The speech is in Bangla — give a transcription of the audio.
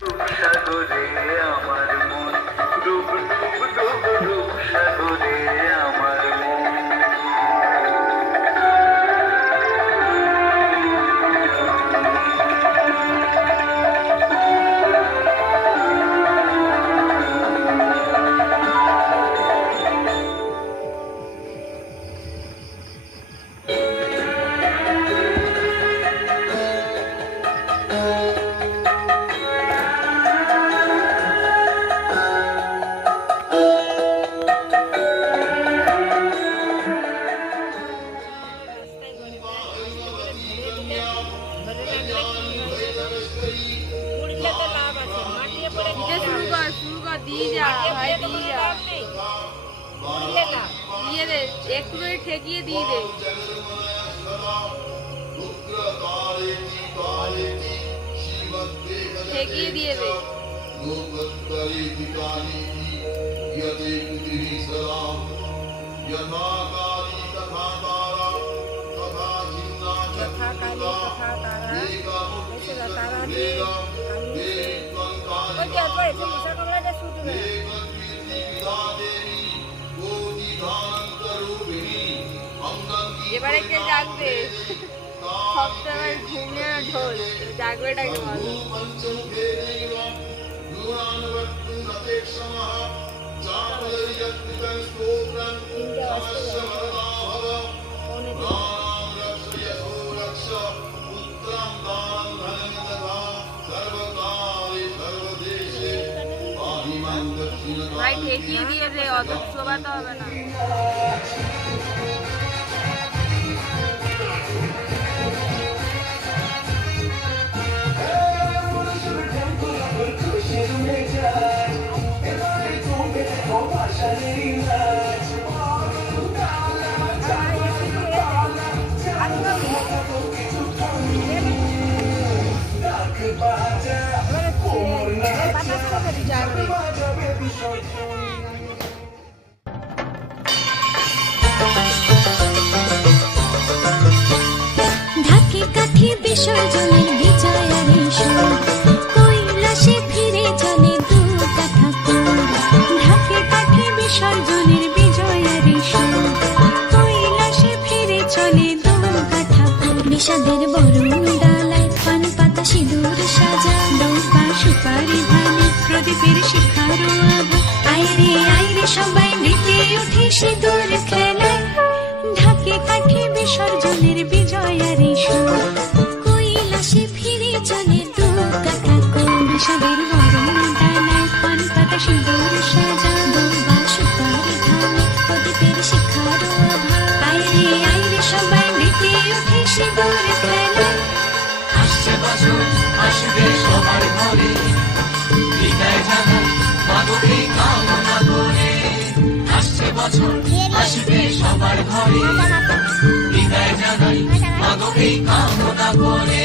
সাগরে আমার মন ডুব ডুব ডুব ডুব সাগরে আমার মন। একটু করে ঠেকিয়ে দিয়ে দে। ঠেকিয়ে দিয়ে দে। এবারে কে জাগবে? সবসময় ঘুমিয়ে ঢোল জাগবে ডাকে বলো। ভাই ঠেকিয়ে দিয়ে দে, অত শোভাতে হবে না। ঢাকে কাঠি বিসর্জনের বিজয়ারি সুর, কৈলাসে ফিরে চলে দু কাঠা কুল। ঢাকে কাঠি বিসর্জনের বিজয়ারি সুর, কৈলাসে ফিরে চলে দু কাঠা কুল। বিষাদের বরণ ডালায় পান পাতা সিঁদুর সাজা, দৌপা সুপারি ধানে প্রদীপের শিখারো আভা। আইরে সবাই মেতে উঠে সিঁদুর খেলায়, ঢাকে কাঠি বিসর্জনের বিজয়ারি সুর, কৈলাসে ফিরে চলে দু কাঠা কুল। বিষাদের বরণ ডালায় পান পাতা সিঁদুর সাজা, দৌপা সুপারি ধানে প্রদীপের শিখারো আভা। আইরে সবাই মেতে উঠে সিঁদুর খেলায়। আসছে বছর আসবে সবার ঘরে, বিদায় জানাই মাগকে কামনা করে। আসছে বছর আসবে সবার ঘরে, বিদায় জানাই মাগকে কামনা করে।